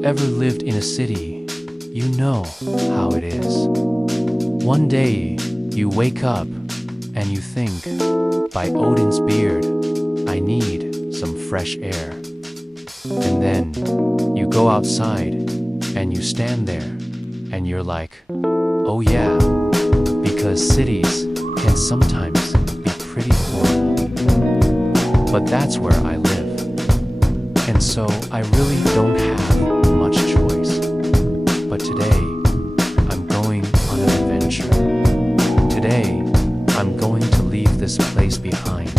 you've ever lived in a city, you know how it is. One day, you wake up and you think, by Odin's beard, I need some fresh air. And then, you go outside and you stand there and you're like, oh yeah, because cities can sometimes be pretty horrible. But that's where I live. And so I really don't have much choice. But today, I'm going on an adventure. Today, I'm going to leave this place behind,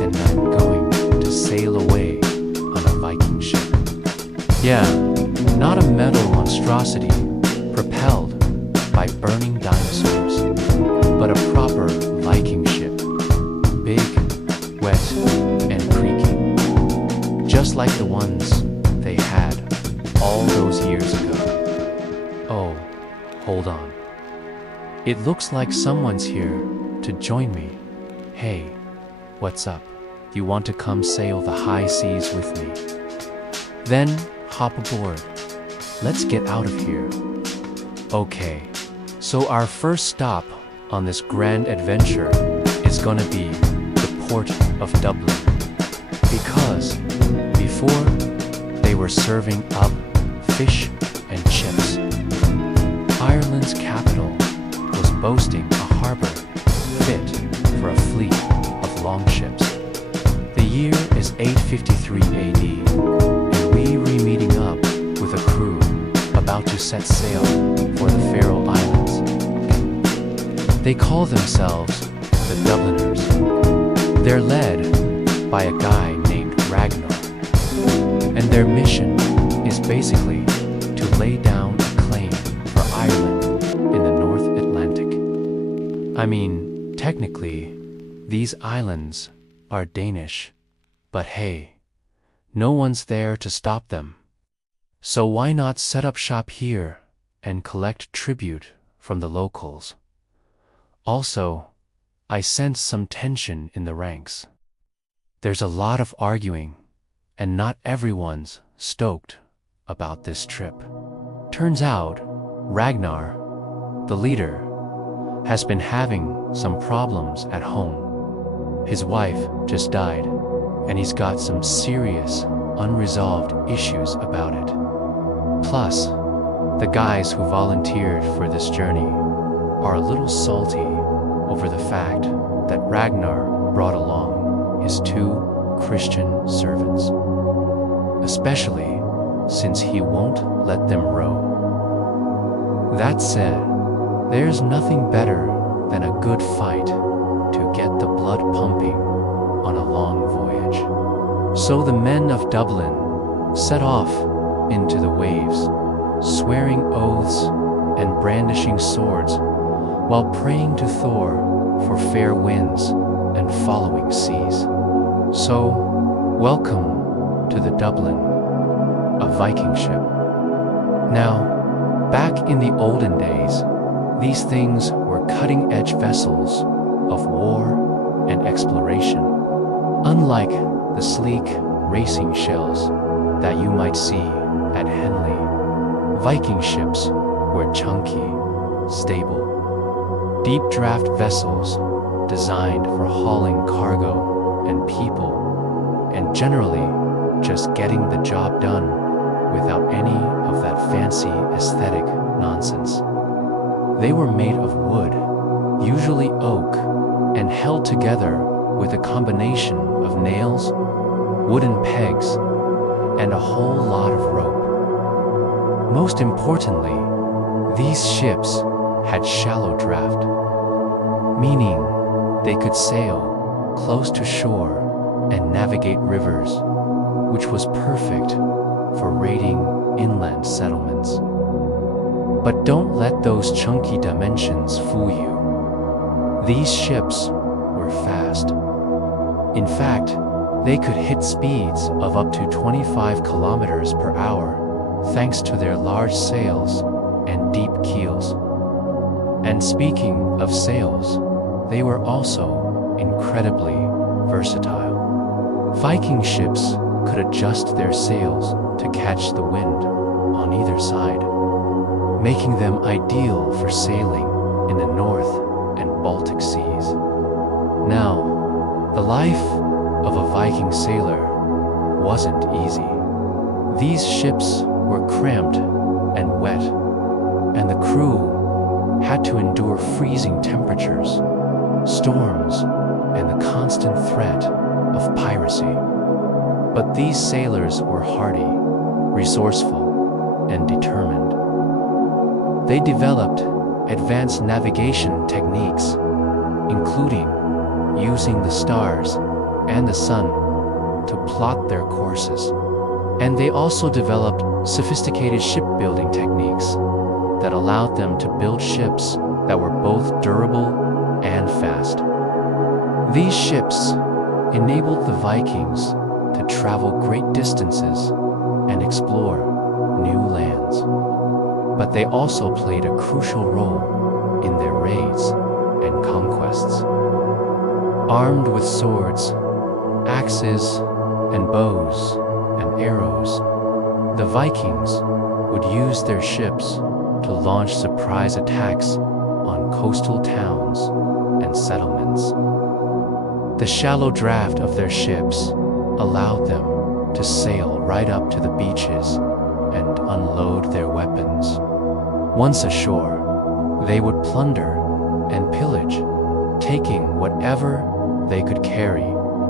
and I'm going to sail away on a Viking ship. Yeah, not a metal monstrosity propelled by burning dinosaurs, but a proper Viking ship. Big, wet, and creaking. Just like the ones they had all those years ago. Oh, hold on. It looks like someone's here to join me. Hey, what's up? You want to come sail the high seas with me? Then hop aboard. Let's get out of here. Okay, so our first stop on this grand adventure is gonna be the port of Dublin. Because before, they were serving up fish and chips. Ireland's capital was boasting a harbor fit for a fleet of longships. The year is 853 AD, and we were meeting up with a crew about to set sail for the Faroe Islands. They call themselves the Dubliners. They're led by a guy named Ragnar, and their mission is basically to lay down a claim for Ireland in the North Atlantic. I mean, technically, these islands are Danish, but hey, no one's there to stop them. So why not set up shop here and collect tribute from the locals? Also, I sense some tension in the ranks. There's a lot of arguing, and not everyone's stoked about this trip. Turns out, Ragnar, the leader, has been having some problems at home. His wife just died, and he's got some serious, unresolved issues about it. Plus, the guys who volunteered for this journey are a little salty over the fact that Ragnar brought along his 2 Christian servants, especially since he won't let them row. That said, there's nothing better than a good fight to get the blood pumping on a long voyage. So the men of Dublin set off into the waves, swearing oaths and brandishing swords, while praying to Thor for fair winds and following seas. So, welcome to the Dublin, a Viking ship. Now, back in the olden days, these things were cutting-edge vessels of war and exploration, unlike the sleek racing shells that you might see at Henley. Viking ships were chunky, stable, deep-draft vessels designed for hauling cargo and people, and generally just getting the job done without any of that fancy aesthetic nonsense. They were made of wood, usually oak, and held together with a combination of nails, wooden pegs, and a whole lot of rope. Most importantly, these ships had shallow draft, meaning they could sail close to shore and navigate rivers, which was perfect for raiding inland settlements. But don't let those chunky dimensions fool you. These ships were fast. In fact, they could hit speeds of up to 25 kilometers per hour thanks to their large sails and deep keels. And speaking of sails, they were also incredibly versatile. Viking ships could adjust their sails to catch the wind, on either side, making them ideal for sailing in the North and Baltic seas. Now, the life of a Viking sailor wasn't easy. These ships were cramped and wet, and the crew had to endure freezing temperatures, storms, and the constant threat of piracy. But these sailors were hardy, resourceful, and determined. They developed advanced navigation techniques, including using the stars and the sun to plot their courses. And they also developed sophisticated shipbuilding techniques that allowed them to build ships that were both durable and fast. These ships enabled the Vikings to travel great distances and explore new lands. But they also played a crucial role in their raids and conquests. Armed with swords, axes, and bows and arrows, the Vikings would use their ships to launch surprise attacks on coastal towns and settlements. The shallow draft of their ships allowed them to sail right up to the beaches and unload their weapons. Once ashore, they would plunder and pillage, taking whatever they could carry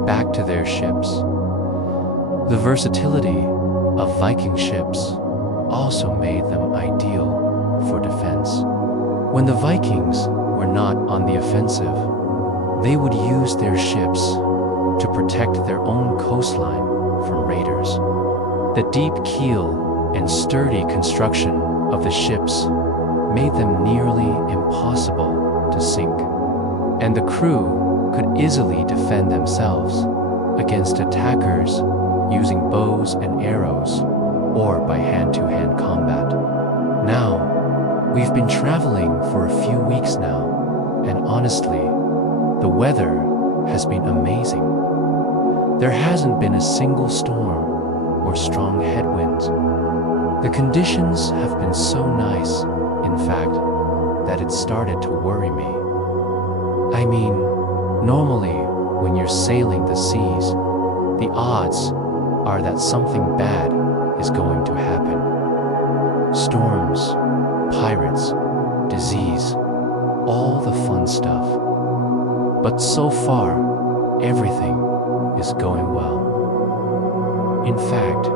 back to their ships. The versatility of Viking ships also made them ideal for defense. When the Vikings were not on the offensive, they would use their ships to protect their own coastline from raiders. The deep keel and sturdy construction of the ships made them nearly impossible to sink, and the crew could easily defend themselves against attackers using bows and arrows or by hand-to-hand combat. Now, we've been traveling for a few weeks now, and honestly, the weather has been amazing. There hasn't been a single storm or strong headwinds. The conditions have been so nice, in fact, that it started to worry me. I mean, normally when you're sailing the seas, the odds are that something bad is going to happen. Storms, pirates, disease, all the fun stuff. But so far, everything is going well. In fact,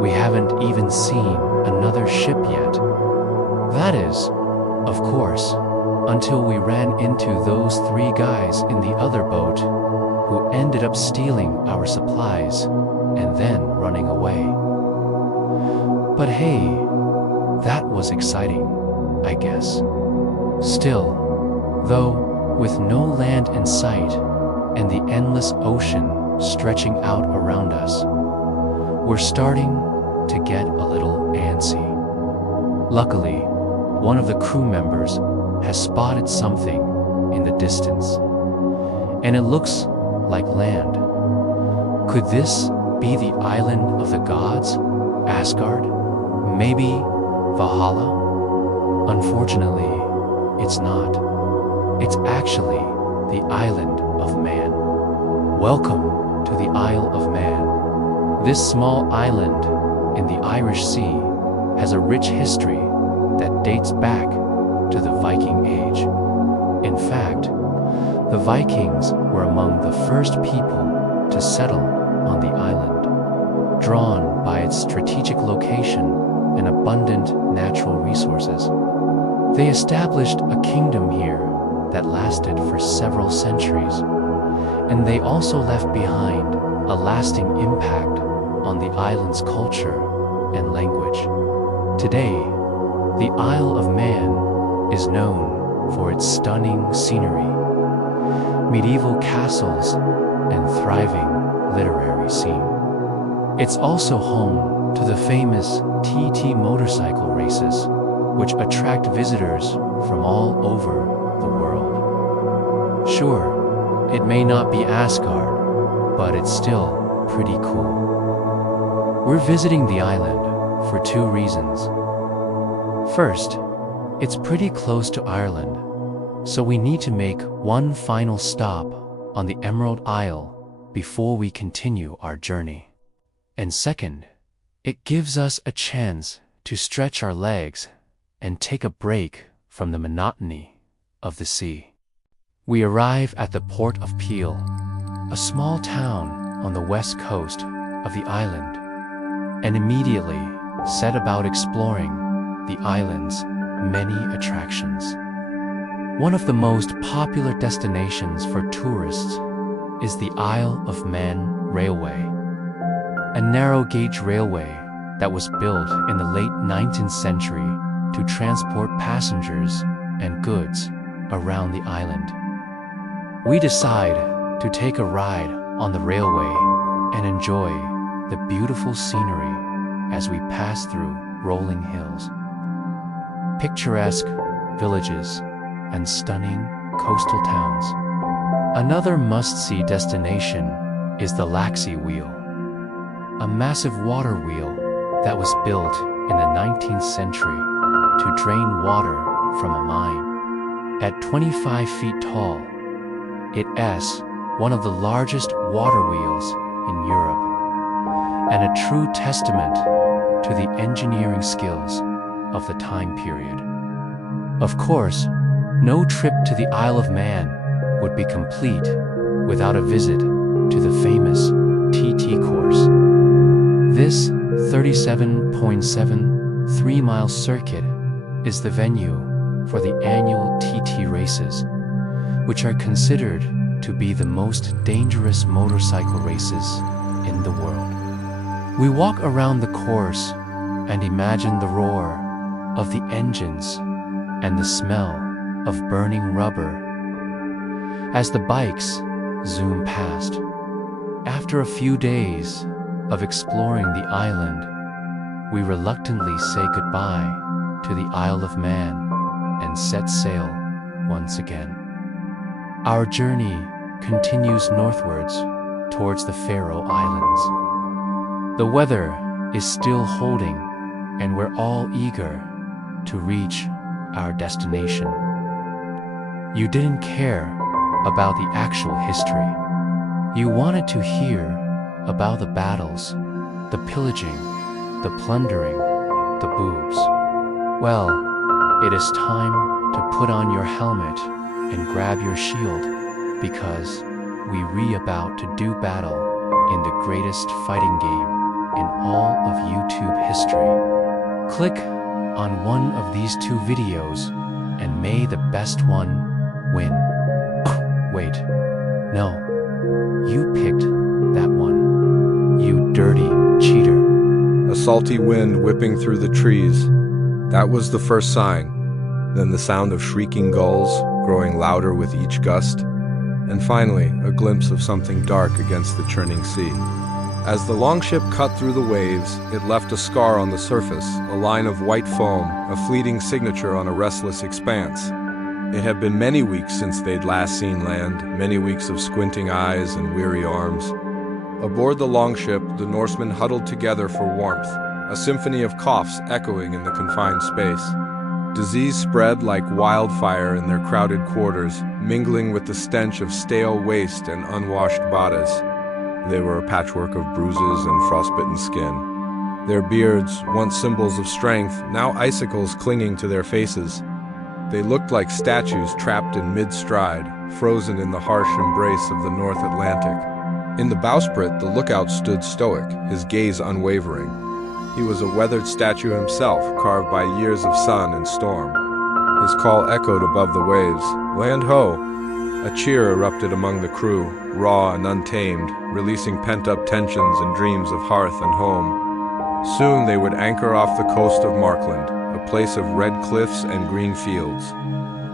we haven't even seen another ship yet. That is, of course, until we ran into those three guys in the other boat who ended up stealing our supplies and then running away. But hey, that was exciting, I guess. Still, though, with no land in sight and the endless ocean stretching out around us, we're starting to get a little antsy. Luckily, one of the crew members has spotted something in the distance, and it looks like land. Could this be the island of the gods, Asgard? Maybe Valhalla? Unfortunately, it's not. It's actually the island of Man. Welcome to the Isle of Man. This small island in the Irish Sea has a rich history that dates back to the Viking Age. In fact, the Vikings were among the first people to settle on the island, drawn by its strategic location and abundant natural resources. They established a kingdom here that lasted for several centuries, and they also left behind a lasting impact on the island's culture and language. Today, the Isle of Man is known for its stunning scenery, medieval castles, and thriving literary scene. It's also home to the famous TT motorcycle races, which attract visitors from all over the world. Sure, it may not be Asgard, but it's still pretty cool. We're visiting the island for two reasons. First, it's pretty close to Ireland, so we need to make one final stop on the Emerald Isle before we continue our journey. And second, it gives us a chance to stretch our legs and take a break from the monotony of the sea. We arrive at the port of Peel, a small town on the west coast of the island, and immediately set about exploring the island's many attractions. One of the most popular destinations for tourists is the Isle of Man Railway, a narrow-gauge railway that was built in the late 19th century to transport passengers and goods around the island. We decide to take a ride on the railway and enjoy the beautiful scenery as we pass through rolling hills, picturesque villages, and stunning coastal towns. Another must-see destination is the Laxey Wheel, a massive water wheel that was built in the 19th century to drain water from a mine. At 25 feet tall, it is one of the largest water wheels in Europe, and a true testament to the engineering skills of the time period. Of course, no trip to the Isle of Man would be complete without a visit to the famous TT course. This 37.7 3-mile circuit is the venue for the annual TT races, which are considered to be the most dangerous motorcycle races in the world. We walk around the course and imagine the roar of the engines and the smell of burning rubber as the bikes zoom past. After a few days of exploring the island, we reluctantly say goodbye to the Isle of Man and set sail once again. Our journey continues northwards towards the Faroe Islands. The weather is still holding, and we're all eager to reach our destination. You didn't care about the actual history. You wanted to hear about the battles, the pillaging, the plundering, the boobs. Well, it is time to put on your helmet and grab your shield, because we about to do battle in the greatest fighting game in all of YouTube history. Click on one of these two videos and may the best one win. Wait, no, you picked that one, you dirty cheater. A salty wind whipping through the trees. That was the first sign. Then the sound of shrieking gulls, growing louder with each gust. And finally, a glimpse of something dark against the churning sea. As the longship cut through the waves, it left a scar on the surface, a line of white foam, a fleeting signature on a restless expanse. It had been many weeks since they'd last seen land, many weeks of squinting eyes and weary arms. Aboard the longship, the Norsemen huddled together for warmth, a symphony of coughs echoing in the confined space. Disease spread like wildfire in their crowded quarters, mingling with the stench of stale waste and unwashed bodies. They were a patchwork of bruises and frostbitten skin. Their beards, once symbols of strength, now icicles clinging to their faces. They looked like statues trapped in mid-stride, frozen in the harsh embrace of the North Atlantic. In the bowsprit, the lookout stood stoic, his gaze unwavering. He was a weathered statue himself, carved by years of sun and storm. His call echoed above the waves, "Land ho!" A cheer erupted among the crew, raw and untamed, releasing pent-up tensions and dreams of hearth and home. Soon they would anchor off the coast of Markland, a place of red cliffs and green fields.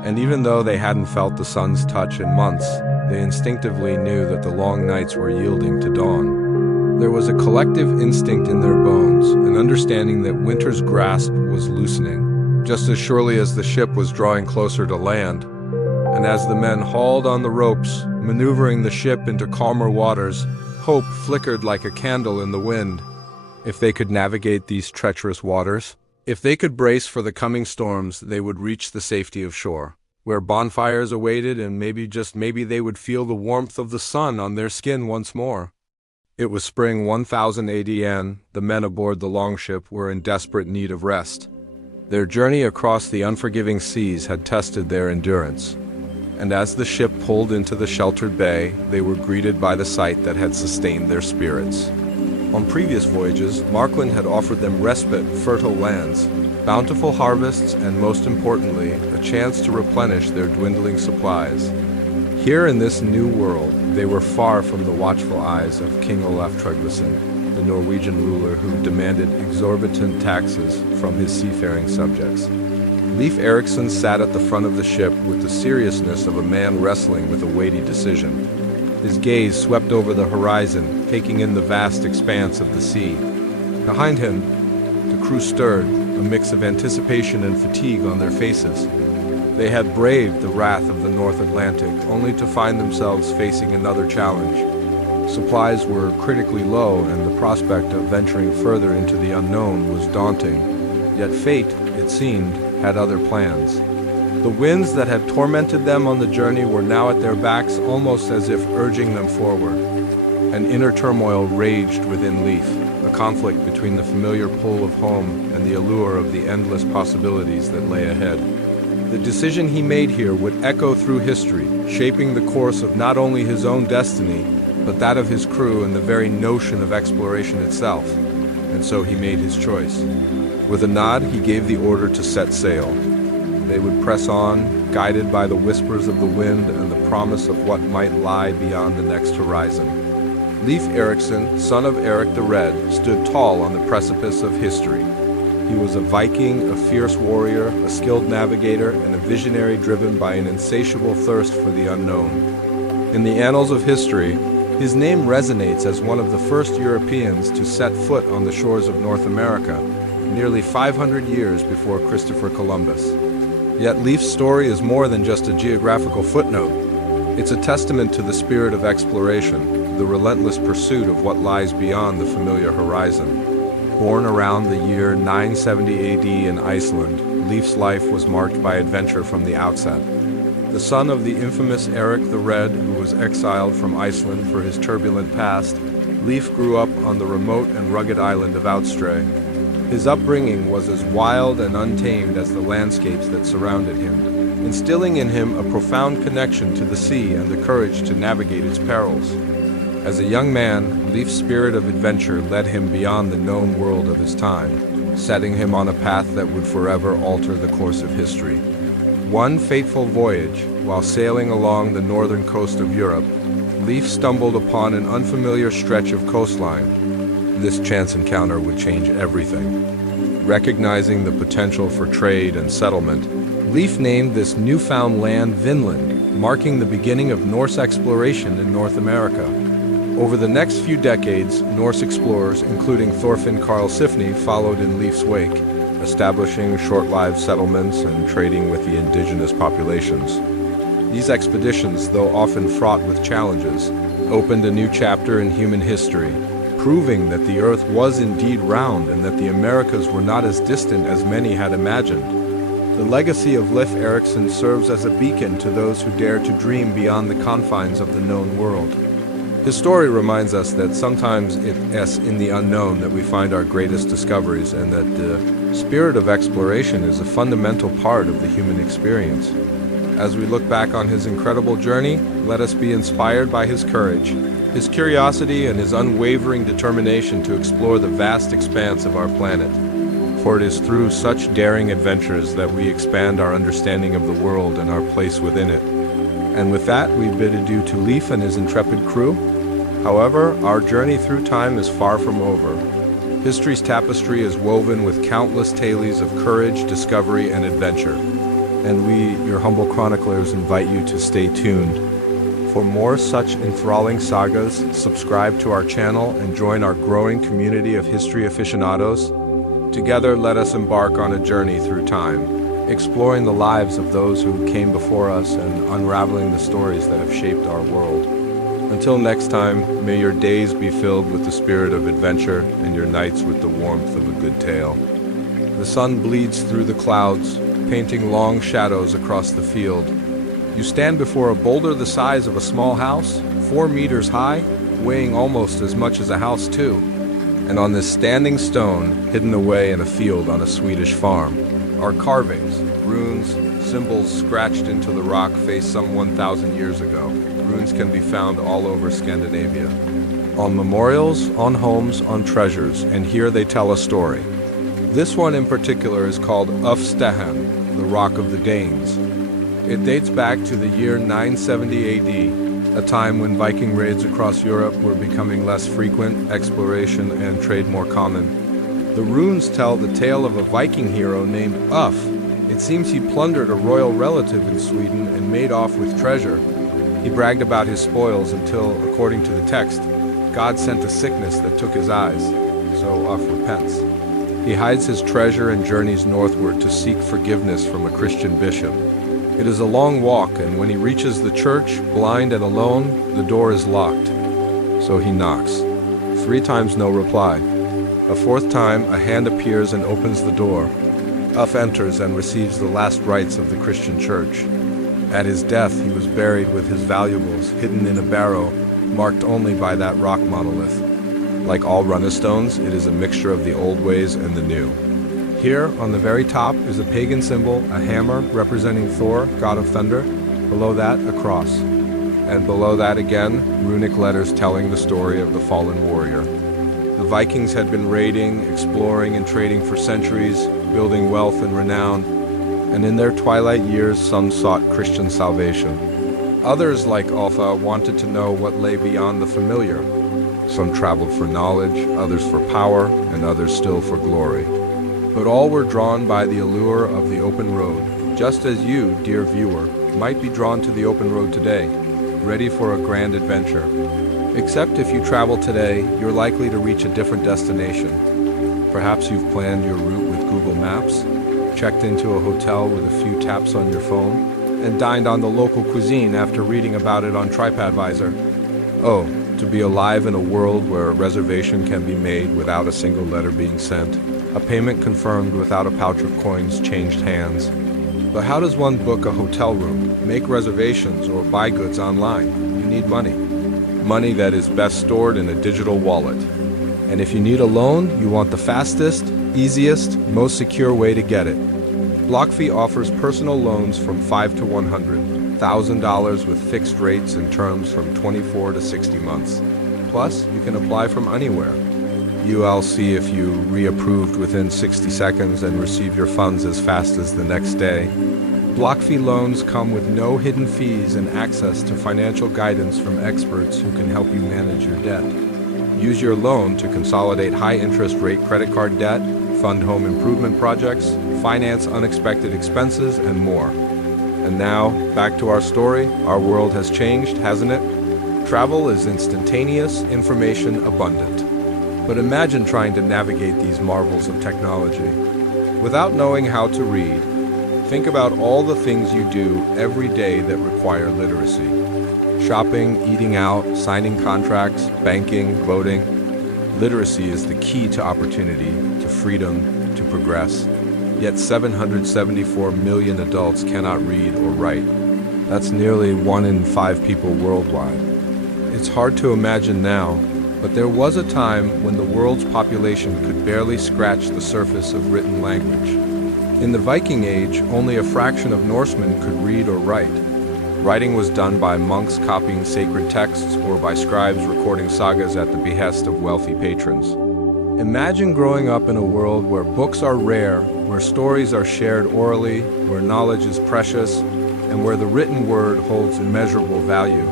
And even though they hadn't felt the sun's touch in months, they instinctively knew that the long nights were yielding to dawn. There was a collective instinct in their bones, an understanding that winter's grasp was loosening, just as surely as the ship was drawing closer to land. And as the men hauled on the ropes, maneuvering the ship into calmer waters, hope flickered like a candle in the wind. If they could navigate these treacherous waters, if they could brace for the coming storms, they would reach the safety of shore, where bonfires awaited, and maybe, just maybe, they would feel the warmth of the sun on their skin once more. It was spring 1000 AD. The men aboard the longship were in desperate need of rest. Their journey across the unforgiving seas had tested their endurance, and as the ship pulled into the sheltered bay, they were greeted by the sight that had sustained their spirits. On previous voyages, Markland had offered them respite, fertile lands, bountiful harvests, and most importantly, a chance to replenish their dwindling supplies. Here in this new world, they were far from the watchful eyes of King Olaf Tryggvason, the Norwegian ruler who demanded exorbitant taxes from his seafaring subjects. Leif Erikson sat at the front of the ship with the seriousness of a man wrestling with a weighty decision. His gaze swept over the horizon, taking in the vast expanse of the sea. Behind him, the crew stirred, a mix of anticipation and fatigue on their faces. They had braved the wrath of the North Atlantic, only to find themselves facing another challenge. Supplies were critically low, and the prospect of venturing further into the unknown was daunting. Yet fate, it seemed, had other plans. The winds that had tormented them on the journey were now at their backs, almost as if urging them forward. An inner turmoil raged within Leif, a conflict between the familiar pull of home and the allure of the endless possibilities that lay ahead. The decision he made here would echo through history, shaping the course of not only his own destiny, but that of his crew and the very notion of exploration itself. And so he made his choice. With a nod, he gave the order to set sail. They would press on, guided by the whispers of the wind and the promise of what might lie beyond the next horizon. Leif Erikson, son of Eric the Red, stood tall on the precipice of history. He was a Viking, a fierce warrior, a skilled navigator, and a visionary driven by an insatiable thirst for the unknown. In the annals of history, his name resonates as one of the first Europeans to set foot on the shores of North America, nearly 500 years before Christopher Columbus. Yet Leif's story is more than just a geographical footnote. It's a testament to the spirit of exploration, the relentless pursuit of what lies beyond the familiar horizon. Born around the year 970 AD in Iceland, Leif's life was marked by adventure from the outset. The son of the infamous Eric the Red, who was exiled from Iceland for his turbulent past, Leif grew up on the remote and rugged island of Outstray. His upbringing was as wild and untamed as the landscapes that surrounded him, instilling in him a profound connection to the sea and the courage to navigate its perils. As a young man, Leif's spirit of adventure led him beyond the known world of his time, setting him on a path that would forever alter the course of history. One fateful voyage, while sailing along the northern coast of Europe, Leif stumbled upon an unfamiliar stretch of coastline. This chance encounter would change everything. Recognizing the potential for trade and settlement, Leif named this newfound land Vinland, marking the beginning of Norse exploration in North America. Over the next few decades, Norse explorers, including Thorfinn Karlsefni, followed in Leif's wake, establishing short-lived settlements and trading with the indigenous populations. These expeditions, though often fraught with challenges, opened a new chapter in human history, proving that the Earth was indeed round and that the Americas were not as distant as many had imagined. The legacy of Leif Erikson serves as a beacon to those who dare to dream beyond the confines of the known world. His story reminds us that sometimes it's in the unknown that we find our greatest discoveries, and that the spirit of exploration is a fundamental part of the human experience. As we look back on his incredible journey, let us be inspired by his courage, his curiosity, and his unwavering determination to explore the vast expanse of our planet. For it is through such daring adventures that we expand our understanding of the world and our place within it. And with that, we bid adieu to Leif and his intrepid crew. However, our journey through time is far from over. History's tapestry is woven with countless tales of courage, discovery, and adventure. And we, your humble chroniclers, invite you to stay tuned. For more such enthralling sagas, subscribe to our channel and join our growing community of history aficionados. Together, let us embark on a journey through time, exploring the lives of those who came before us and unraveling the stories that have shaped our world. Until next time, may your days be filled with the spirit of adventure and your nights with the warmth of a good tale. The sun bleeds through the clouds, painting long shadows across the field. You stand before a boulder the size of a small house, 4 meters high, weighing almost as much as a house too. And on this standing stone, hidden away in a field on a Swedish farm, are carvings, runes, symbols scratched into the rock faced some 1,000 years ago. Runes can be found all over Scandinavia. On memorials, on homes, on treasures, and here they tell a story. This one in particular is called Ufstahan, the Rock of the Danes. It dates back to the year 970 AD, a time when Viking raids across Europe were becoming less frequent, exploration and trade more common. The runes tell the tale of a Viking hero named Uf. It seems he plundered a royal relative in Sweden and made off with treasure. He bragged about his spoils until, according to the text, God sent a sickness that took his eyes, so Uf repents. He hides his treasure and journeys northward to seek forgiveness from a Christian bishop. It is a long walk, and when he reaches the church, blind and alone, the door is locked. So he knocks. 3 times no reply. A 4th time, a hand appears and opens the door. Uf enters and receives the last rites of the Christian church. At his death, he was buried with his valuables hidden in a barrow, marked only by that rock monolith. Like all runnerstones, it is a mixture of the old ways and the new. Here, on the very top, is a pagan symbol, a hammer representing Thor, god of thunder. Below that, a cross. And below that again, runic letters telling the story of the fallen warrior. The Vikings had been raiding, exploring, and trading for centuries, building wealth and renown. And in their twilight years, some sought Christian salvation. Others, like Alpha, wanted to know what lay beyond the familiar. Some traveled for knowledge, others for power, and others still for glory. But all were drawn by the allure of the open road, just as you, dear viewer, might be drawn to the open road today, ready for a grand adventure. Except if you travel today, you're likely to reach a different destination. Perhaps you've planned your route with Google Maps, checked into a hotel with a few taps on your phone, and dined on the local cuisine after reading about it on TripAdvisor. Oh, to be alive in a world where a reservation can be made without a single letter being sent, a payment confirmed without a pouch of coins changed hands. But how does one book a hotel room, make reservations, or buy goods online? You need money. Money that is best stored in a digital wallet. And if you need a loan, you want the fastest, easiest, most secure way to get it. BlockFi offers personal loans from $5 to $100,000 with fixed rates and terms from 24 to 60 months. Plus, you can apply from anywhere. You'll see if you reapproved within 60 seconds and receive your funds as fast as the next day. BlockFi loans come with no hidden fees and access to financial guidance from experts who can help you manage your debt. Use your loan to consolidate high-interest rate credit card debt, fund home improvement projects, finance unexpected expenses, and more. And now, back to our story. Our world has changed, hasn't it? Travel is instantaneous, information abundant. But imagine trying to navigate these marvels of technology. Without knowing how to read, think about all the things you do every day that require literacy. Shopping, eating out, signing contracts, banking, voting. Literacy is the key to opportunity, to freedom, to progress. Yet 774 million adults cannot read or write. That's nearly 1 in 5 people worldwide. It's hard to imagine now, but there was a time when the world's population could barely scratch the surface of written language. In the Viking Age, only a fraction of Norsemen could read or write. Writing was done by monks copying sacred texts or by scribes recording sagas at the behest of wealthy patrons. Imagine growing up in a world where books are rare, where stories are shared orally, where knowledge is precious, and where the written word holds immeasurable value.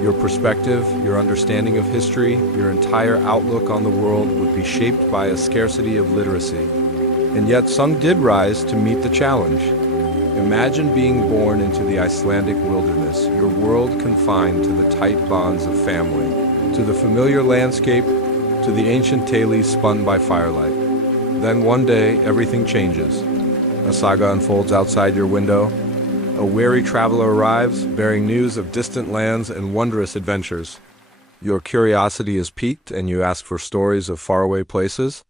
Your perspective, your understanding of history, your entire outlook on the world would be shaped by a scarcity of literacy. And yet some did rise to meet the challenge. Imagine being born into the Icelandic wilderness, your world confined to the tight bonds of family, to the familiar landscape, to the ancient tales spun by firelight. Then one day, everything changes. A saga unfolds outside your window. a wary traveler arrives, bearing news of distant lands and wondrous adventures. Your curiosity is piqued and you ask for stories of faraway places.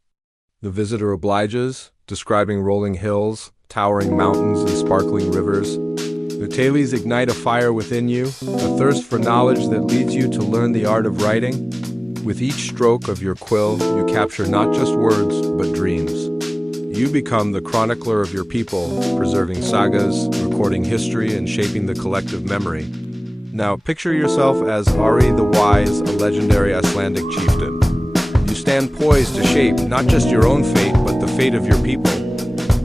The visitor obliges, describing rolling hills, towering mountains, and sparkling rivers. The tales ignite a fire within you, a thirst for knowledge that leads you to learn the art of writing. With each stroke of your quill, you capture not just words, but dreams. You become the chronicler of your people, preserving sagas, recording history, and shaping the collective memory. Now, picture yourself as Ari the Wise, a legendary Icelandic chieftain. You stand poised to shape not just your own fate, but the fate of your people.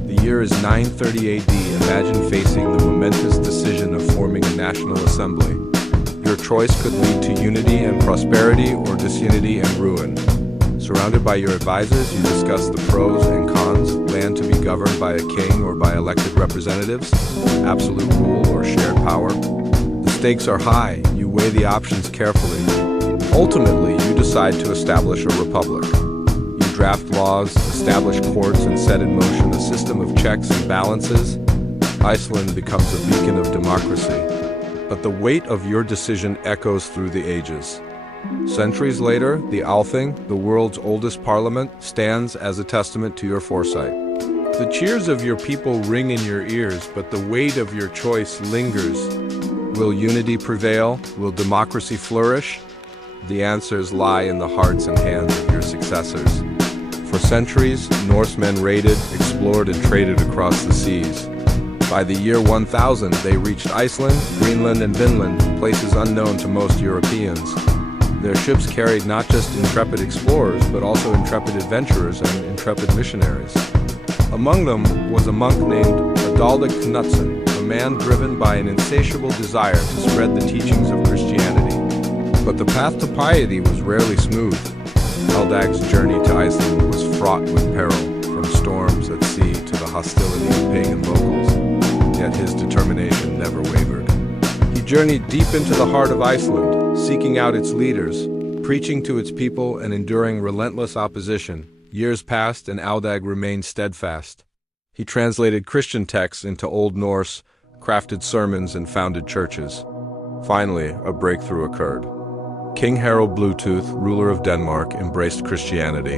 The year is 930 AD. Imagine facing the momentous decision of forming a national assembly. Your choice could lead to unity and prosperity or disunity and ruin. Surrounded by your advisors, you discuss the pros and cons, land to be governed by a king or by elected representatives, absolute rule or shared power. The stakes are high, you weigh the options carefully. Ultimately, you decide to establish a republic. You draft laws, establish courts, and set in motion a system of checks and balances. Iceland becomes a beacon of democracy. But the weight of your decision echoes through the ages. Centuries later, the Althing, the world's oldest parliament, stands as a testament to your foresight. The cheers of your people ring in your ears, but the weight of your choice lingers. Will unity prevail? Will democracy flourish? The answers lie in the hearts and hands of your successors. For centuries, Norsemen raided, explored, and traded across the seas. By the year 1000, they reached Iceland, Greenland, and Vinland, places unknown to most Europeans. Their ships carried not just intrepid explorers, but also intrepid adventurers and intrepid missionaries. Among them was a monk named Adalda Knudsen, a man driven by an insatiable desire to spread the teachings of Christianity. But the path to piety was rarely smooth. Aldag's journey to Iceland was fraught with peril, from storms at sea to the hostility of pagan locals. Yet his determination never wavered. He journeyed deep into the heart of Iceland, seeking out its leaders, preaching to its people, and enduring relentless opposition. Years passed, and Aldag remained steadfast. He translated Christian texts into Old Norse, crafted sermons, and founded churches. Finally, a breakthrough occurred. King Harald Bluetooth, ruler of Denmark, embraced Christianity.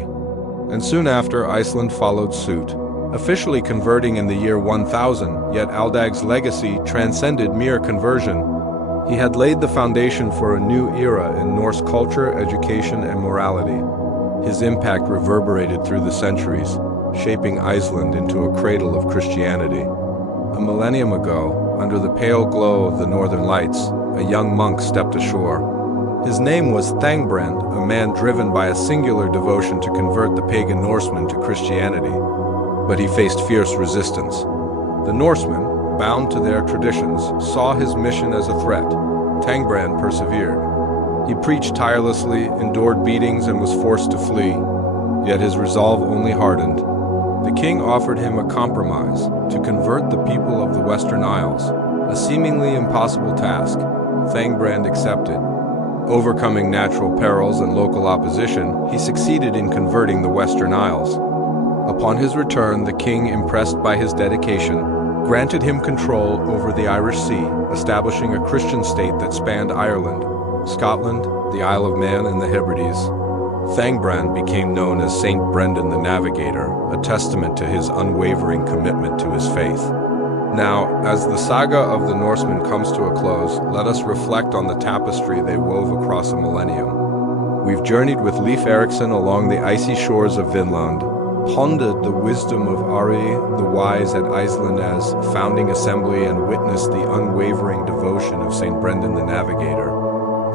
And soon after, Iceland followed suit, officially converting in the year 1000, yet Aldag's legacy transcended mere conversion. He had laid the foundation for a new era in Norse culture, education, and morality. His impact reverberated through the centuries, shaping Iceland into a cradle of Christianity. A millennium ago, under the pale glow of the northern lights, a young monk stepped ashore. His name was Thangbrand, a man driven by a singular devotion to convert the pagan Norsemen to Christianity. But he faced fierce resistance. The Norsemen, bound to their traditions, saw his mission as a threat. Thangbrand persevered. He preached tirelessly, endured beatings, and was forced to flee. Yet his resolve only hardened. The king offered him a compromise, to convert the people of the Western Isles, a seemingly impossible task. Thangbrand accepted. Overcoming natural perils and local opposition, he succeeded in converting the Western Isles. Upon his return, the king, impressed by his dedication, granted him control over the Irish Sea, establishing a Christian state that spanned Ireland, Scotland, the Isle of Man, and the Hebrides. Thangbrand became known as Saint Brendan the Navigator, a testament to his unwavering commitment to his faith. Now, as the saga of the Norsemen comes to a close, let us reflect on the tapestry they wove across a millennium. We've journeyed with Leif Erikson along the icy shores of Vinland, pondered the wisdom of Ari the Wise at Iceland's founding assembly, and witnessed the unwavering devotion of St. Brendan the Navigator.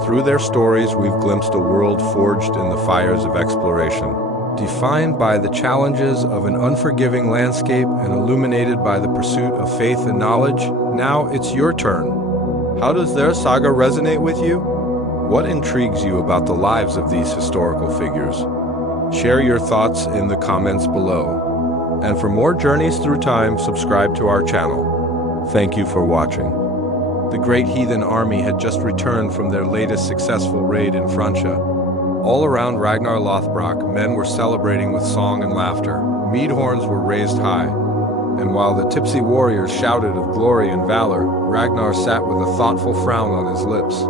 Through their stories, we've glimpsed a world forged in the fires of exploration, defined by the challenges of an unforgiving landscape and illuminated by the pursuit of faith and knowledge. Now it's your turn. How does their saga resonate with you? What intrigues you about the lives of these historical figures? Share your thoughts in the comments below. And for more journeys through time, subscribe to our channel. Thank you for watching. The great heathen army had just returned from their latest successful raid in Francia. All around Ragnar Lothbrok, men were celebrating with song and laughter. Mead horns were raised high. And while the tipsy warriors shouted of glory and valor, Ragnar sat with a thoughtful frown on his lips.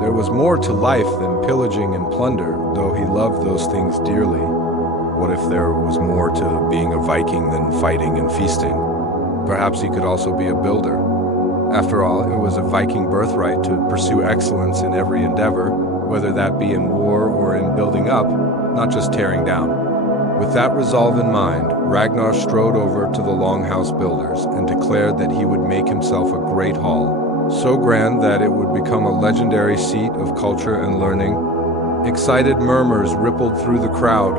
There was more to life than pillaging and plunder, though he loved those things dearly. What if there was more to being a Viking than fighting and feasting? Perhaps he could also be a builder. After all, it was a Viking birthright to pursue excellence in every endeavor, whether that be in war or in building up, not just tearing down. With that resolve in mind, Ragnar strode over to the Longhouse builders and declared that he would make himself a great hall, so grand that it would become a legendary seat of culture and learning. Excited murmurs rippled through the crowd.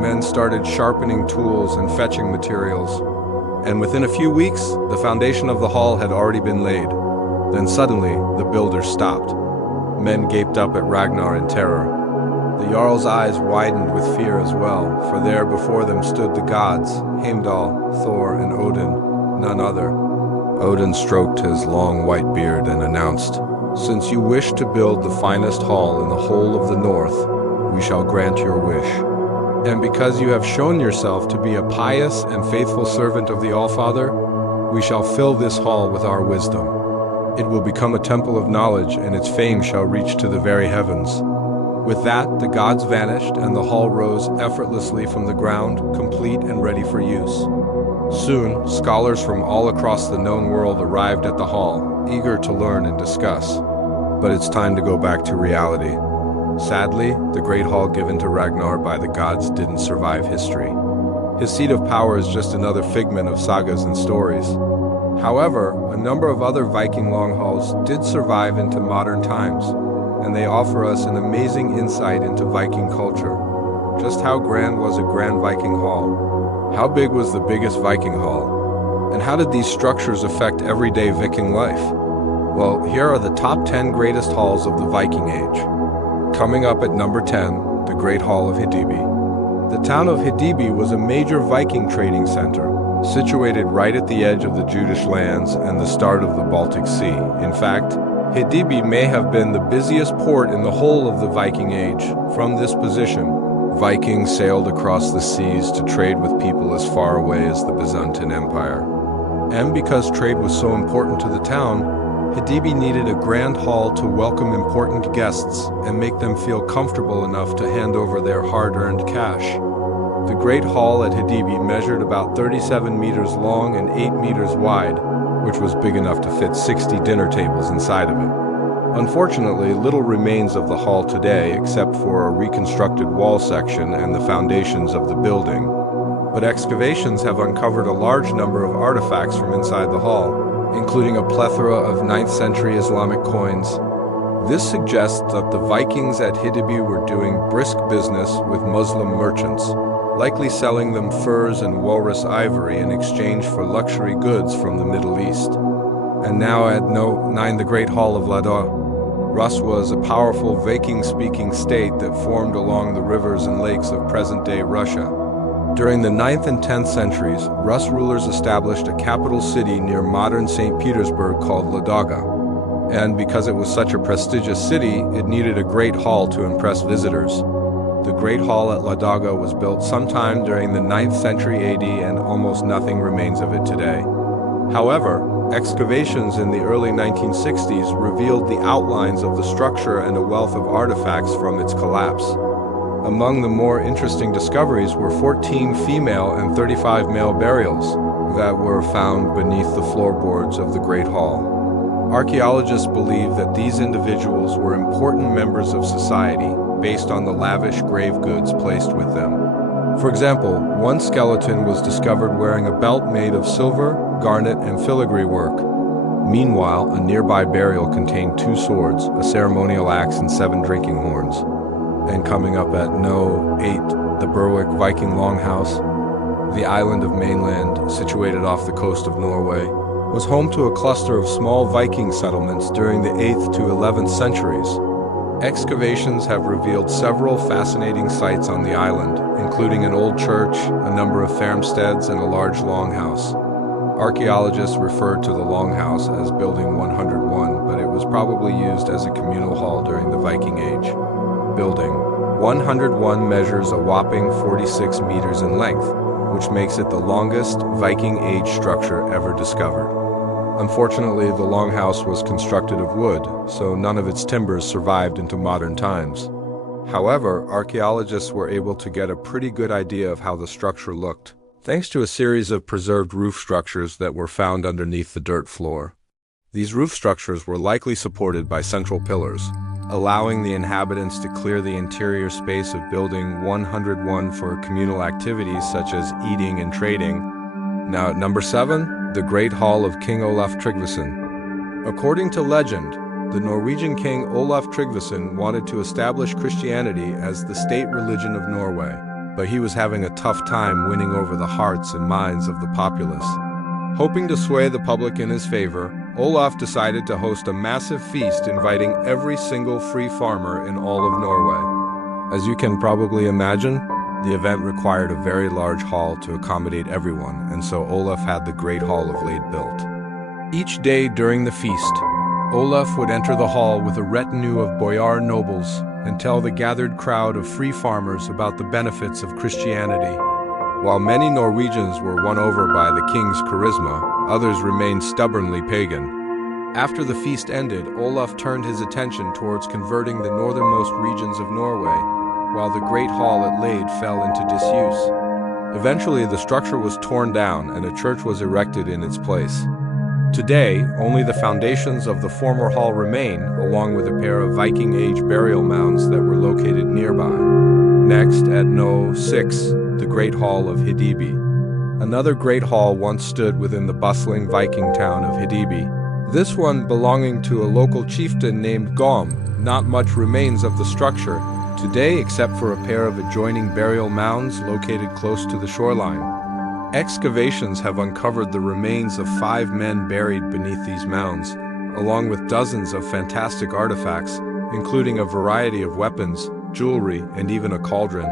Men started sharpening tools and fetching materials. And within a few weeks, the foundation of the hall had already been laid. Then suddenly, the builders stopped. Men gaped up at Ragnar in terror. The Jarl's eyes widened with fear as well, for there before them stood the gods, Heimdall, Thor, and Odin, none other. Odin stroked his long white beard and announced, "Since you wish to build the finest hall in the whole of the north, we shall grant your wish. And because you have shown yourself to be a pious and faithful servant of the Allfather, we shall fill this hall with our wisdom. It will become a temple of knowledge, and its fame shall reach to the very heavens." With that, the gods vanished, and the hall rose effortlessly from the ground, complete and ready for use. Soon, scholars from all across the known world arrived at the hall, eager to learn and discuss. But it's time to go back to reality. Sadly, the great hall given to Ragnar by the gods didn't survive history. His seat of power is just another figment of sagas and stories. However, a number of other Viking longhalls did survive into modern times, and they offer us an amazing insight into Viking culture. Just how grand was a Grand Viking Hall? How big was the biggest Viking hall? And how did these structures affect everyday Viking life? Well, here are the top 10 greatest halls of the Viking Age. Coming up at number 10, the Great Hall of Hidibi. The town of Hidibi was a major Viking trading center, situated right at the edge of the Judish lands and the start of the Baltic Sea. In fact, Hidibi may have been the busiest port in the whole of the Viking Age. From this position, Vikings sailed across the seas to trade with people as far away as the Byzantine Empire. And because trade was so important to the town, Hidibi needed a grand hall to welcome important guests and make them feel comfortable enough to hand over their hard-earned cash. The Great Hall at Hidibi measured about 37 meters long and 8 meters wide, which was big enough to fit 60 dinner tables inside of it. Unfortunately, little remains of the hall today except for a reconstructed wall section and the foundations of the building. But excavations have uncovered a large number of artifacts from inside the hall, including a plethora of 9th century Islamic coins. This suggests that the Vikings at Hidibi were doing brisk business with Muslim merchants, likely selling them furs and walrus ivory in exchange for luxury goods from the Middle East. And now at No. 9, the Great Hall of Lada. Rus was a powerful Viking-speaking state that formed along the rivers and lakes of present-day Russia. During the 9th and 10th centuries, Rus rulers established a capital city near modern St. Petersburg called Ladoga. And because it was such a prestigious city, it needed a great hall to impress visitors. The Great Hall at Ladoga was built sometime during the 9th century AD, and almost nothing remains of it today. However, excavations in the early 1960s revealed the outlines of the structure and a wealth of artifacts from its collapse. Among the more interesting discoveries were 14 female and 35 male burials that were found beneath the floorboards of the Great Hall. Archaeologists believe that these individuals were important members of society based on the lavish grave goods placed with them. For example, one skeleton was discovered wearing a belt made of silver, garnet, and filigree work. Meanwhile, a nearby burial contained 2 swords, a ceremonial axe, and 7 drinking horns. And coming up at No. 8, the Berwick Viking Longhouse, the island of mainland situated off the coast of Norway, was home to a cluster of small Viking settlements during the 8th to 11th centuries. Excavations have revealed several fascinating sites on the island, including an old church, a number of farmsteads, and a large longhouse. Archaeologists referred to the longhouse as Building 101, but it was probably used as a communal hall during the Viking Age. Building 101 measures a whopping 46 meters in length, which makes it the longest Viking Age structure ever discovered. Unfortunately, the longhouse was constructed of wood, so none of its timbers survived into modern times. However, archaeologists were able to get a pretty good idea of how the structure looked, thanks to a series of preserved roof structures that were found underneath the dirt floor. These roof structures were likely supported by central pillars, allowing the inhabitants to clear the interior space of Building 101 for communal activities such as eating and trading. Now at number 7, the Great Hall of King Olaf Tryggvason. According to legend, the Norwegian king Olaf Tryggvason wanted to establish Christianity as the state religion of Norway, but he was having a tough time winning over the hearts and minds of the populace. Hoping to sway the public in his favor, Olaf decided to host a massive feast inviting every single free farmer in all of Norway. As you can probably imagine, the event required a very large hall to accommodate everyone, and so Olaf had the Great Hall of Lade built. Each day during the feast, Olaf would enter the hall with a retinue of boyar nobles and tell the gathered crowd of free farmers about the benefits of Christianity. While many Norwegians were won over by the king's charisma, others remained stubbornly pagan. After the feast ended, Olaf turned his attention towards converting the northernmost regions of Norway, while the Great Hall at Lade fell into disuse. Eventually, the structure was torn down and a church was erected in its place. Today, only the foundations of the former hall remain, along with a pair of Viking Age burial mounds that were located nearby. Next, at No. 6, the Great Hall of Hidibi. Another great hall once stood within the bustling Viking town of Hidibi. This one belonging to a local chieftain named Gorm. Not much remains of the structure today except for a pair of adjoining burial mounds located close to the shoreline. Excavations have uncovered the remains of 5 men buried beneath these mounds, along with dozens of fantastic artifacts, including a variety of weapons, jewelry, and even a cauldron.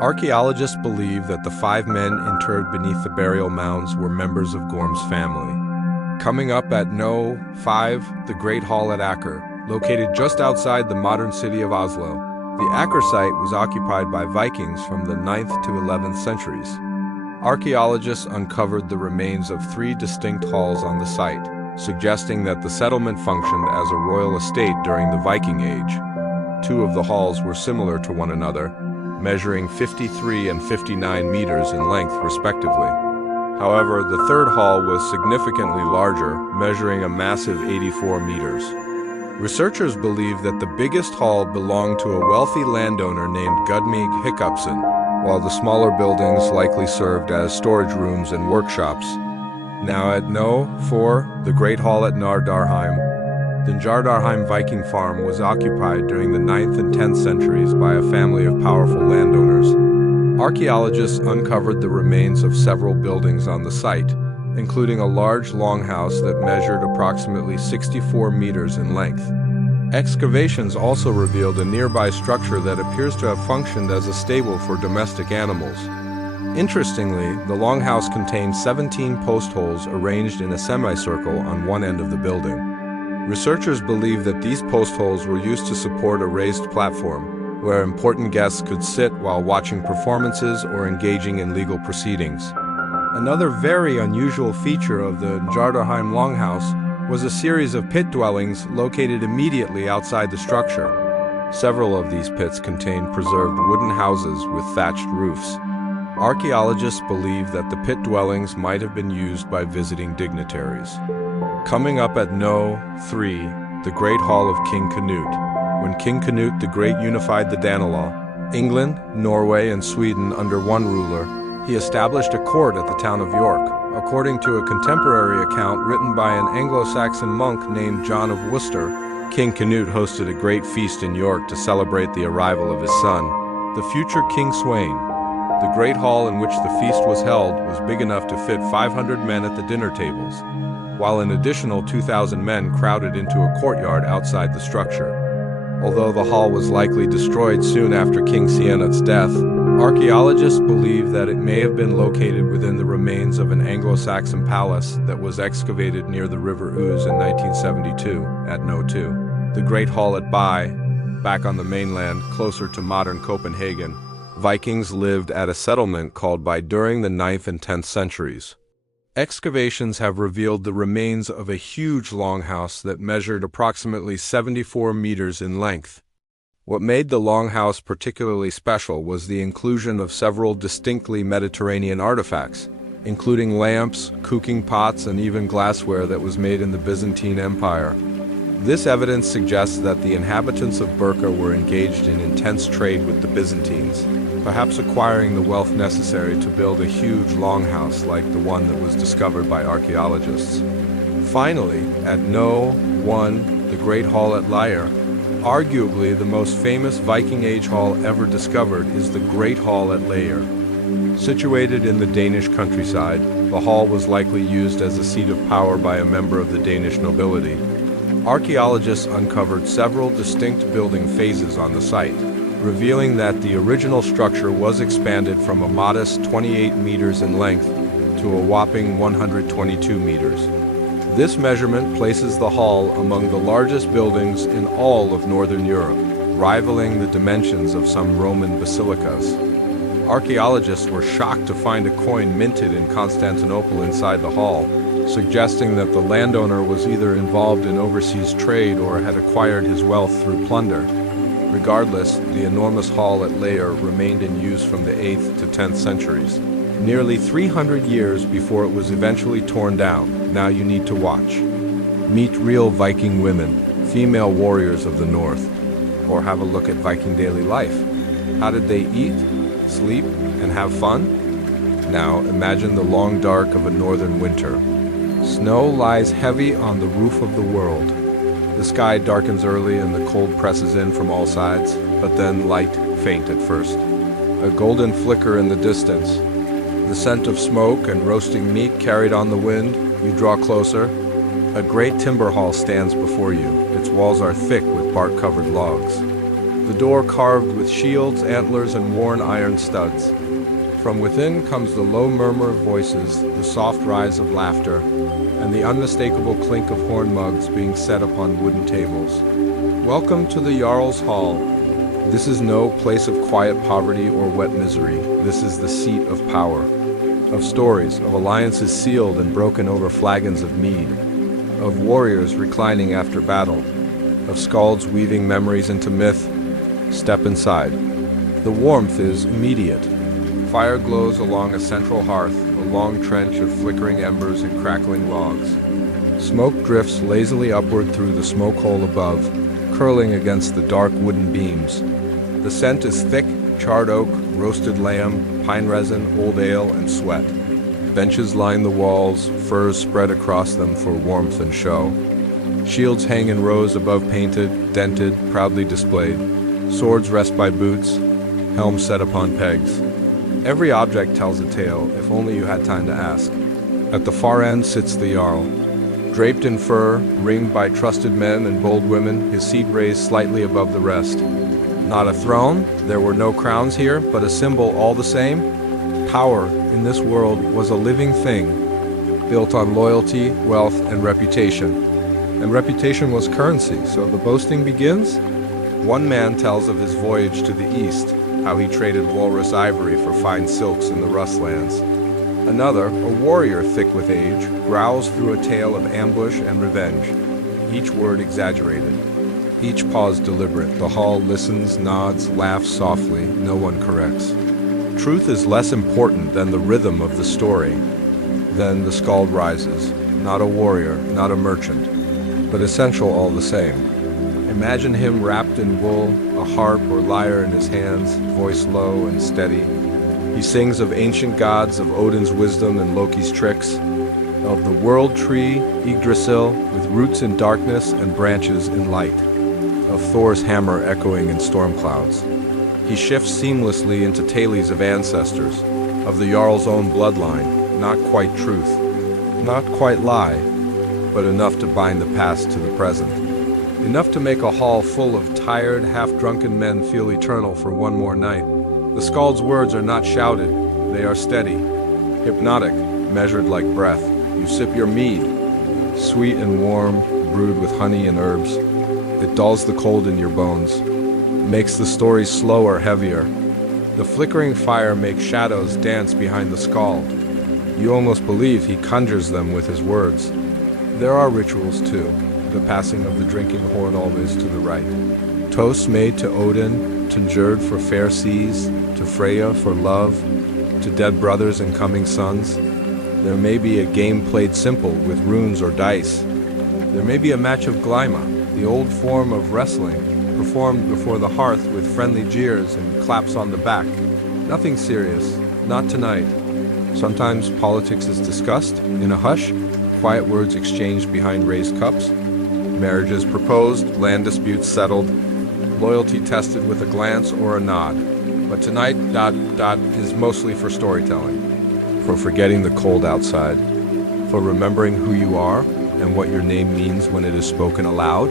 Archaeologists believe that the 5 men interred beneath the burial mounds were members of Gorm's family. Coming up at No. 5, the Great Hall at Aker, located just outside the modern city of Oslo. The Aker site was occupied by Vikings from the 9th to 11th centuries. Archaeologists uncovered the remains of 3 distinct halls on the site, suggesting that the settlement functioned as a royal estate during the Viking Age. 2 of the halls were similar to one another, measuring 53 and 59 meters in length respectively. However, the 3rd hall was significantly larger, measuring a massive 84 meters. Researchers believe that the biggest hall belonged to a wealthy landowner named Gudmig Hickupson, while the smaller buildings likely served as storage rooms and workshops. Now at No. 4, the Great Hall at Nardarheim. The Njardarheim Viking farm was occupied during the 9th and 10th centuries by a family of powerful landowners. Archaeologists uncovered the remains of several buildings on the site, including a large longhouse that measured approximately 64 meters in length. Excavations also revealed a nearby structure that appears to have functioned as a stable for domestic animals. Interestingly, the longhouse contained 17 post holes arranged in a semicircle on one end of the building. Researchers believe that these post holes were used to support a raised platform, where important guests could sit while watching performances or engaging in legal proceedings. Another very unusual feature of the Njardarheim Longhouse was a series of pit dwellings located immediately outside the structure. Several of these pits contained preserved wooden houses with thatched roofs. Archaeologists believe that the pit dwellings might have been used by visiting dignitaries. Coming up at No. 3, the Great Hall of King Canute. When King Canute the Great unified the Danelaw, England, Norway, and Sweden under one ruler, he established a court at the town of York. According to a contemporary account written by an Anglo-Saxon monk named John of Worcester, King Canute hosted a great feast in York to celebrate the arrival of his son, the future King Sweyn. The great hall in which the feast was held was big enough to fit 500 men at the dinner tables, while an additional 2,000 men crowded into a courtyard outside the structure. Although the hall was likely destroyed soon after King Sienut's death, archaeologists believe that it may have been located within the remains of an Anglo-Saxon palace that was excavated near the River Ouse in 1972 at No. 2. The Great Hall at Bai, back on the mainland closer to modern Copenhagen, Vikings lived at a settlement called by during the 9th and 10th centuries. Excavations have revealed the remains of a huge longhouse that measured approximately 74 meters in length. What made the longhouse particularly special was the inclusion of several distinctly Mediterranean artifacts, including lamps, cooking pots, and even glassware that was made in the Byzantine Empire. This evidence suggests that the inhabitants of Burka were engaged in intense trade with the Byzantines, perhaps acquiring the wealth necessary to build a huge longhouse like the one that was discovered by archaeologists. Finally, at No. 1, the Great Hall at Lier, arguably the most famous Viking Age hall ever discovered is the Great Hall at Lier. Situated in the Danish countryside, the hall was likely used as a seat of power by a member of the Danish nobility. Archaeologists uncovered several distinct building phases on the site, revealing that the original structure was expanded from a modest 28 meters in length to a whopping 122 meters. This measurement places the hall among the largest buildings in all of Northern Europe, rivaling the dimensions of some Roman basilicas. Archaeologists were shocked to find a coin minted in Constantinople inside the hall, suggesting that the landowner was either involved in overseas trade or had acquired his wealth through plunder. Regardless, the enormous hall at Lier remained in use from the 8th to 10th centuries, nearly 300 years before it was eventually torn down. Now you need to watch. Meet real Viking women, female warriors of the North, or have a look at Viking daily life. How did they eat, sleep, and have fun? Now imagine the long dark of a northern winter. Snow lies heavy on the roof of the world. The sky darkens early and the cold presses in from all sides, but then light, faint at first. A golden flicker in the distance. The scent of smoke and roasting meat carried on the wind. You draw closer. A great timber hall stands before you. Its walls are thick with bark-covered logs. The door carved with shields, antlers, and worn iron studs. From within comes the low murmur of voices, the soft rise of laughter, and the unmistakable clink of horn mugs being set upon wooden tables. Welcome to the Jarl's Hall. This is no place of quiet poverty or wet misery. This is the seat of power, of stories, of alliances sealed and broken over flagons of mead, of warriors reclining after battle, of skalds weaving memories into myth. Step inside. The warmth is immediate. Fire glows along a central hearth, a long trench of flickering embers and crackling logs. Smoke drifts lazily upward through the smoke hole above, curling against the dark wooden beams. The scent is thick, charred oak, roasted lamb, pine resin, old ale, and sweat. Benches line the walls, furs spread across them for warmth and show. Shields hang in rows above painted, dented, proudly displayed. Swords rest by boots, helms set upon pegs. Every object tells a tale, if only you had time to ask. At the far end sits the Jarl. Draped in fur, ringed by trusted men and bold women, his seat raised slightly above the rest. Not a throne, there were no crowns here, but a symbol all the same. Power, in this world, was a living thing, built on loyalty, wealth, and reputation. And reputation was currency, so the boasting begins? One man tells of his voyage to the east, how he traded walrus ivory for fine silks in the Rustlands. Another, a warrior thick with age, growls through a tale of ambush and revenge, each word exaggerated, each pause deliberate. The hall listens, nods, laughs softly, no one corrects. Truth is less important than the rhythm of the story. Then the skald rises, not a warrior, not a merchant, but essential all the same. Imagine him wrapped in wool, a harp or lyre in his hands, voice low and steady. He sings of ancient gods, of Odin's wisdom and Loki's tricks, of the world tree, Yggdrasil, with roots in darkness and branches in light, of Thor's hammer echoing in storm clouds. He shifts seamlessly into tales of ancestors, of the Jarl's own bloodline, not quite truth, not quite lie, but enough to bind the past to the present. Enough to make a hall full of tired, half-drunken men feel eternal for one more night. The skald's words are not shouted, they are steady, hypnotic, measured like breath. You sip your mead, sweet and warm, brewed with honey and herbs. It dulls the cold in your bones, makes the story slower, heavier. The flickering fire makes shadows dance behind the skald. You almost believe he conjures them with his words. There are rituals too, the passing of the drinking horn always to the right. Toasts made to Odin, to Njord for fair seas, to Freya for love, to dead brothers and coming sons. There may be a game played simple with runes or dice. There may be a match of Gleima, the old form of wrestling, performed before the hearth with friendly jeers and claps on the back. Nothing serious, not tonight. Sometimes politics is discussed, in a hush, quiet words exchanged behind raised cups, marriages proposed, land disputes settled, loyalty tested with a glance or a nod. But tonight, is mostly for storytelling, for forgetting the cold outside, for remembering who you are and what your name means when it is spoken aloud.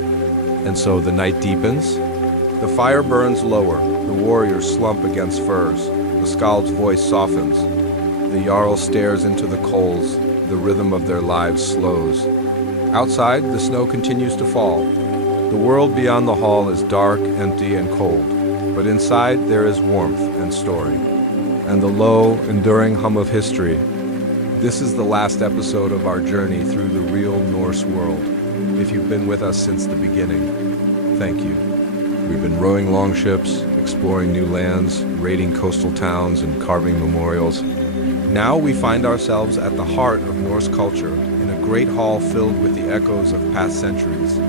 And so the night deepens. The fire burns lower, the warriors slump against furs, the skald's voice softens. The jarl stares into the coals, the rhythm of their lives slows. Outside, the snow continues to fall. The world beyond the hall is dark, empty, and cold, but inside there is warmth and story, and the low, enduring hum of history. This is the last episode of our journey through the real Norse world. If you've been with us since the beginning, thank you. We've been rowing longships, exploring new lands, raiding coastal towns, and carving memorials. Now we find ourselves at the heart of Norse culture, in a great hall filled with the echoes of past centuries.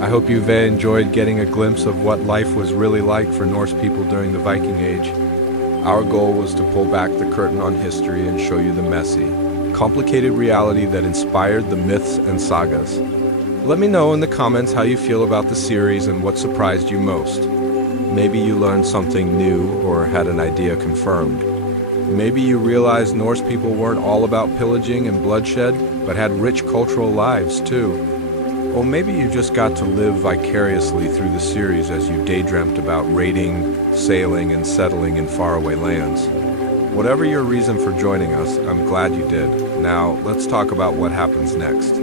I hope you've enjoyed getting a glimpse of what life was really like for Norse people during the Viking Age. Our goal was to pull back the curtain on history and show you the messy, complicated reality that inspired the myths and sagas. Let me know in the comments how you feel about the series and what surprised you most. Maybe you learned something new or had an idea confirmed. Maybe you realized Norse people weren't all about pillaging and bloodshed, but had rich cultural lives too. Or maybe you just got to live vicariously through the series as you daydreamt about raiding, sailing, and settling in faraway lands. Whatever your reason for joining us, I'm glad you did. Now, let's talk about what happens next.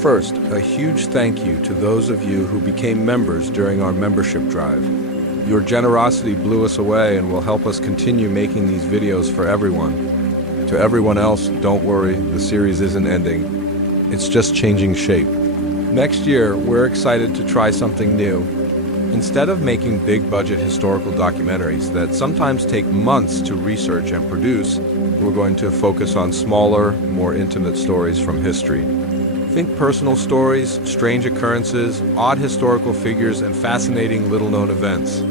First, a huge thank you to those of you who became members during our membership drive. Your generosity blew us away and will help us continue making these videos for everyone. To everyone else, don't worry, the series isn't ending. It's just changing shape. Next year, we're excited to try something new. Instead of making big-budget historical documentaries that sometimes take months to research and produce, we're going to focus on smaller, more intimate stories from history. Think personal stories, strange occurrences, odd historical figures, and fascinating little-known events.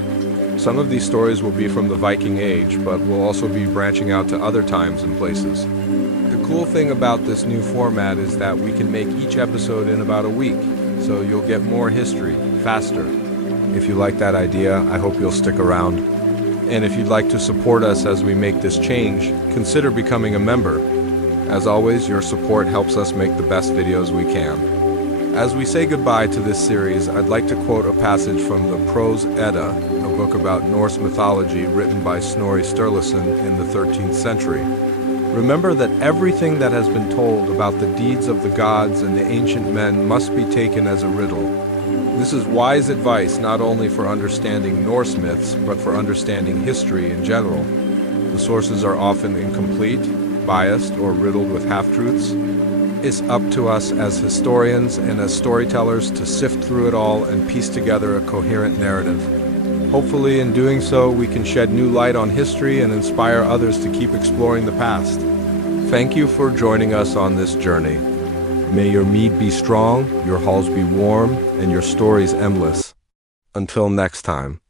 Some of these stories will be from the Viking Age, but we'll also be branching out to other times and places. The cool thing about this new format is that we can make each episode in about a week, so you'll get more history, faster. If you like that idea, I hope you'll stick around. And if you'd like to support us as we make this change, consider becoming a member. As always, your support helps us make the best videos we can. As we say goodbye to this series, I'd like to quote a passage from the Prose Edda, a book about Norse mythology written by Snorri Sturluson in the 13th century. Remember that everything that has been told about the deeds of the gods and the ancient men must be taken as a riddle. This is wise advice not only for understanding Norse myths, but for understanding history in general. The sources are often incomplete, biased, or riddled with half-truths. It's up to us as historians and as storytellers to sift through it all and piece together a coherent narrative. Hopefully, in doing so, we can shed new light on history and inspire others to keep exploring the past. Thank you for joining us on this journey. May your mead be strong, your halls be warm, and your stories endless. Until next time.